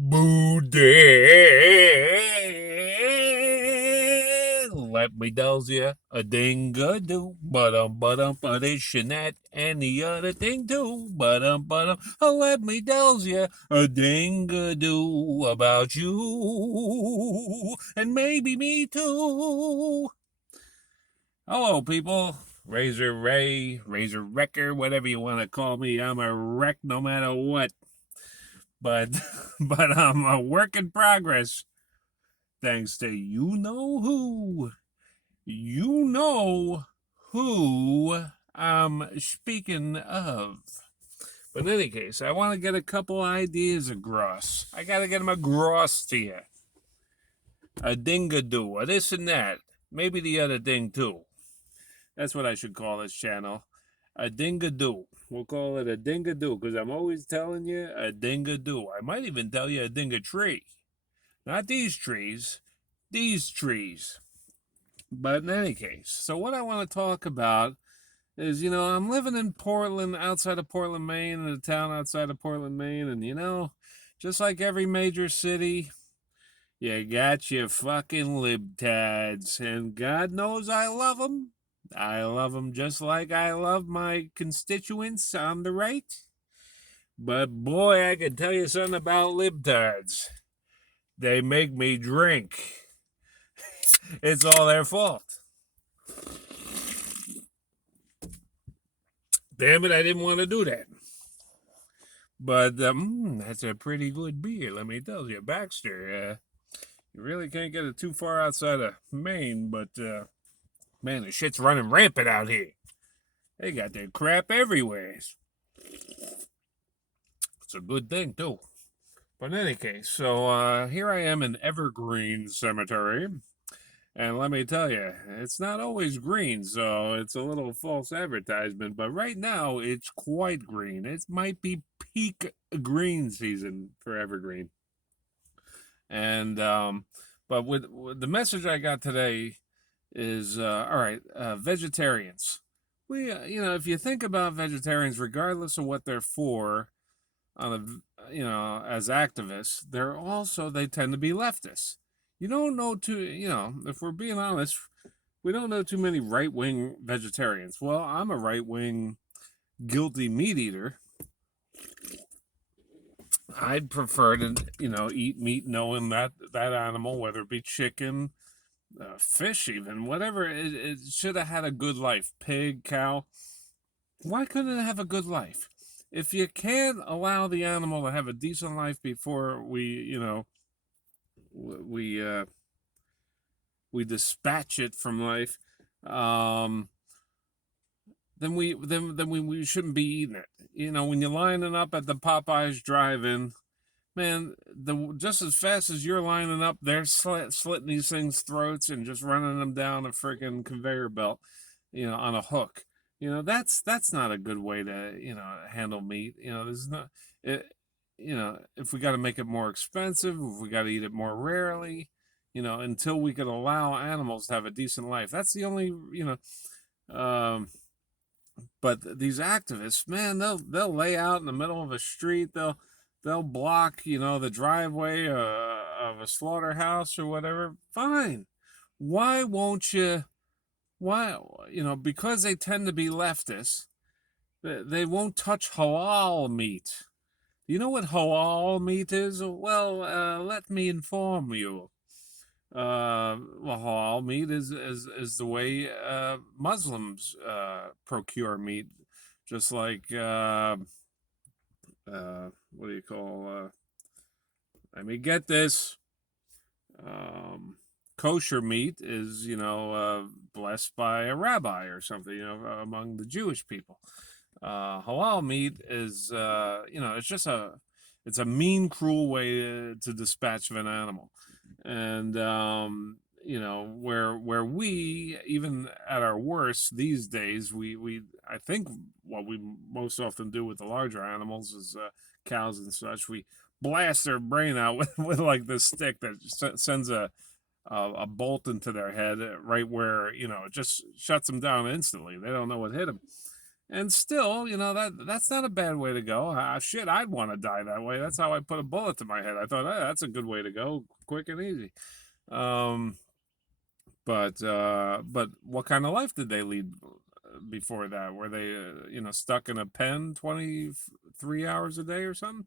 Booty. Let me tell ya a ding-a-doo, but this and that, and the other thing too, let me tell ya a ding-a-doo about you, and maybe me too. Hello, people. Razor Ray, Razor Wrecker, whatever you want to call me. I'm a wreck no matter what. But but I'm a work in progress. Thanks to you know who. You know who I'm speaking of. But in any case, I want to get a couple ideas across. I got to get them across to you. A dingadoo, a this and that. Maybe the other thing too. That's what I should call this channel. A dingadoo. We'll call it a dingadoo because I'm always telling you a dingadoo. I might even tell you a dingatree. Not these trees, these trees. But in any case, so what I want to talk about is, I'm living in Portland, outside of Portland, Maine, in a town outside of Portland, Maine, and just like every major city, you got your fucking libtards, and God knows I love them. I love them just like I love my constituents on the right. But boy, I can tell you something about libtards. They make me drink. It's all their fault. Damn it, I didn't want to do that. But that's a pretty good beer, let me tell you. Baxter, you really can't get it too far outside of Maine, but man, the shit's running rampant out here. They got their crap everywhere. It's a good thing, too. But in any case, so here I am in Evergreen Cemetery. And let me tell you, it's not always green, so it's a little false advertisement. But right now, it's quite green. It might be peak green season for Evergreen. And but with the message I got today is all right, vegetarians. If you think about vegetarians, regardless of what they're for, as activists, they tend to be leftists. You don't know if we're being honest, we don't know too many right-wing vegetarians. Well, I'm a right-wing guilty meat eater. I'd prefer to, eat meat knowing that animal, whether it be chicken, fish even, whatever, it should have had a good life. Pig, cow. Why couldn't it have a good life? If you can't allow the animal to have a decent life before we dispatch it from life, then we shouldn't be eating it. When you're lining up at the Popeyes drive-in, man, just as fast as you're lining up, they're slitting these things' throats and just running them down a freaking conveyor belt, on a hook. That's not a good way to handle meat. There's not it. If we got to make it more expensive, if we got to eat it more rarely, until we could allow animals to have a decent life. That's the only But these activists, man, they'll lay out in the middle of a street. They'll block, the driveway of a slaughterhouse or whatever. Fine. Why won't you? Why, because they tend to be leftists, they won't touch halal meat. Do you know what halal meat is? Well, let me inform you. Halal meat is the way Muslims procure meat, just like what do you call? Let me get this. Kosher meat is blessed by a rabbi or something, among the Jewish people. Halal meat is it's a mean, cruel way to dispatch of an animal. And where we, even at our worst these days, we I think what we most often do with the larger animals is cows and such, we blast their brain out with like this stick that sends a bolt into their head right where it just shuts them down instantly. They don't know what hit them. And still, that's not a bad way to go. Shit, I'd want to die that way. That's how I put a bullet to my head. I thought, hey, that's a good way to go, quick and easy. Um, but what kind of life did they lead before that? Were they, stuck in a pen 23 hours a day or something?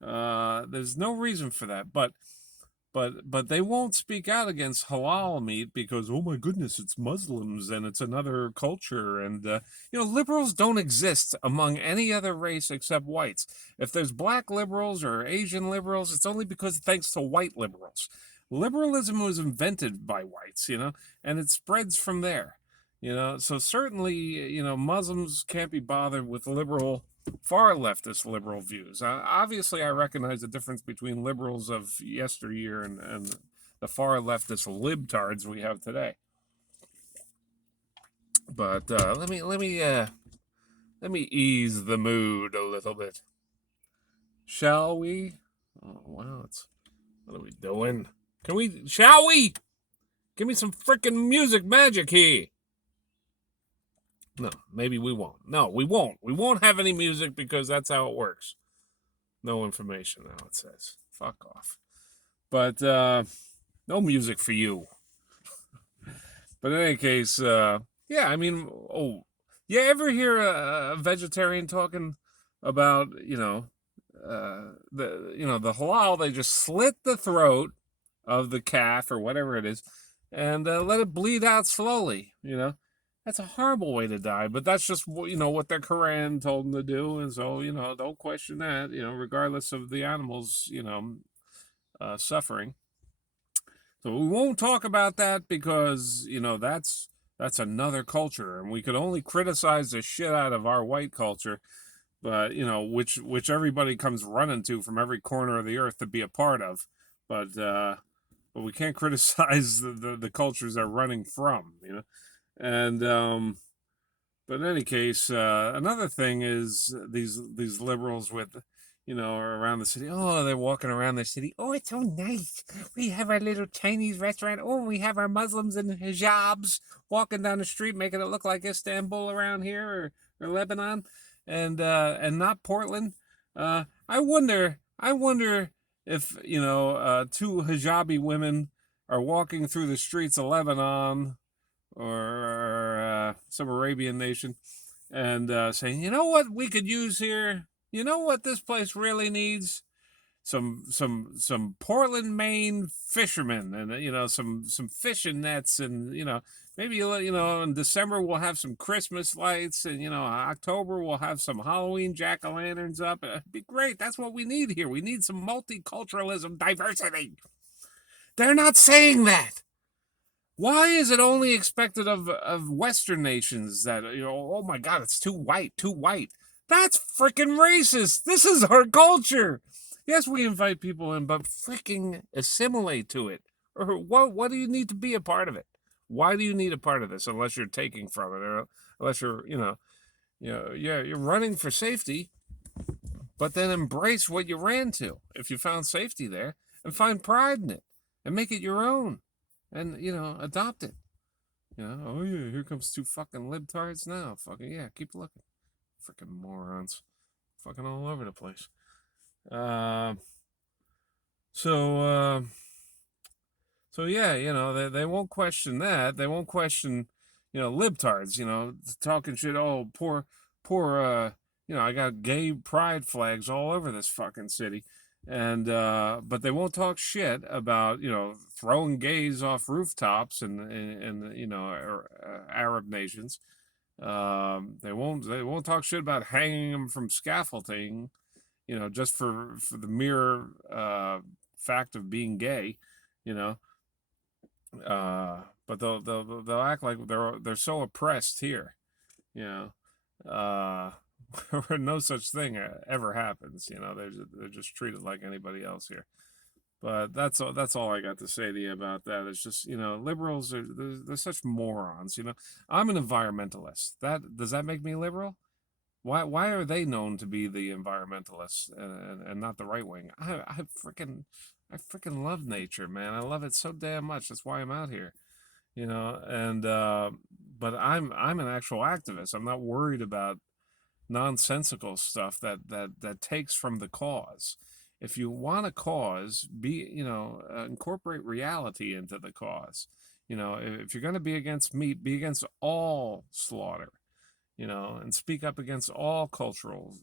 There's no reason for that. But they won't speak out against halal meat because, oh my goodness, it's Muslims and it's another culture. And liberals don't exist among any other race except whites. If there's black liberals or Asian liberals, it's only because thanks to white liberals. Liberalism was invented by whites, and it spreads from there. So certainly, Muslims can't be bothered with far leftist liberal views. Obviously, I recognize the difference between liberals of yesteryear and the far leftist libtards we have today. But let me ease the mood a little bit, shall we? Oh wow, what are we doing? Shall we? Give me some freaking music magic here. No, maybe we won't. No, we won't. We won't have any music because that's how it works. No information now, it says. Fuck off. But no music for you. But in any case, yeah, I mean, you ever hear a vegetarian talking about, the halal? They just slit the throat of the calf or whatever it is, and let it bleed out slowly. That's a horrible way to die, but that's just what their Quran told them to do, and so don't question that. Regardless of the animals, suffering. So we won't talk about that because that's another culture, and we could only criticize the shit out of our white culture, but which everybody comes running to from every corner of the earth to be a part of, but we can't criticize the cultures they're running from, and but in any case, another thing is these liberals with, around the city. Oh, they're walking around the city. Oh, it's so nice. We have our little Chinese restaurant. Oh, we have our Muslims in hijabs walking down the street, making it look like Istanbul around here or Lebanon, and not Portland. I wonder if two hijabi women are walking through the streets of Lebanon or some Arabian nation, and saying, you know what we could use here? You know what this place really needs? Some Portland, Maine fishermen, and some fishing nets, and maybe in December we'll have some Christmas lights, and October we'll have some Halloween jack-o'-lanterns up. It'd be great. That's what we need here. We need some multiculturalism, diversity. They're not saying that. Why is it only expected of Western nations that, oh my God, it's too white, too white? That's freaking racist. This is our culture. Yes, we invite people in, but freaking assimilate to it. Or what do you need to be a part of it? Why do you need a part of this unless you're taking from it, or unless you're, you're running for safety, but then embrace what you ran to if you found safety there, and find pride in it and make it your own. And adopt it. Oh yeah, here comes two fucking libtards now. Fucking yeah, keep looking. Freaking morons. Fucking all over the place. So yeah, they won't question that. They won't question, libtards, talking shit. Oh, poor, I got gay pride flags all over this fucking city. And but they won't talk shit about throwing gays off rooftops in Arab nations. They won't talk shit about hanging them from scaffolding, just for the mere fact of being gay, but they'll act like they're so oppressed here, where no such thing ever happens. They're just treated like anybody else here. But that's all I got to say to you about that. It's just liberals they're such morons. I'm an environmentalist. Does that make me liberal? Why are they known to be the environmentalists and not the right wing? I freaking love nature, man. I love it so damn much. That's why I'm out here, and but I'm an actual activist. I'm not worried about nonsensical stuff that takes from the cause. If you want a cause, incorporate reality into the cause. If you're going to be against meat, be against all slaughter. And speak up against all cultural,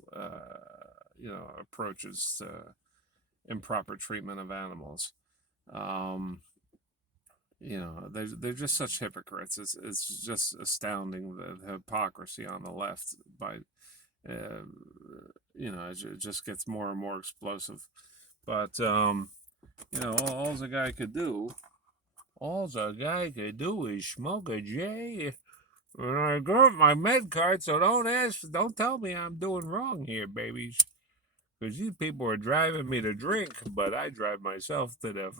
approaches to improper treatment of animals. They're just such hypocrites. It's just astounding, the hypocrisy on the left. It just gets more and more explosive. But all a guy could do, is smoke a J. And I got my med card, so don't tell me I'm doing wrong here, babies. Because these people are driving me to drink, but I drive myself to the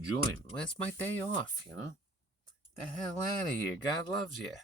joint. Well, that's my day off, The hell out of here. God loves you.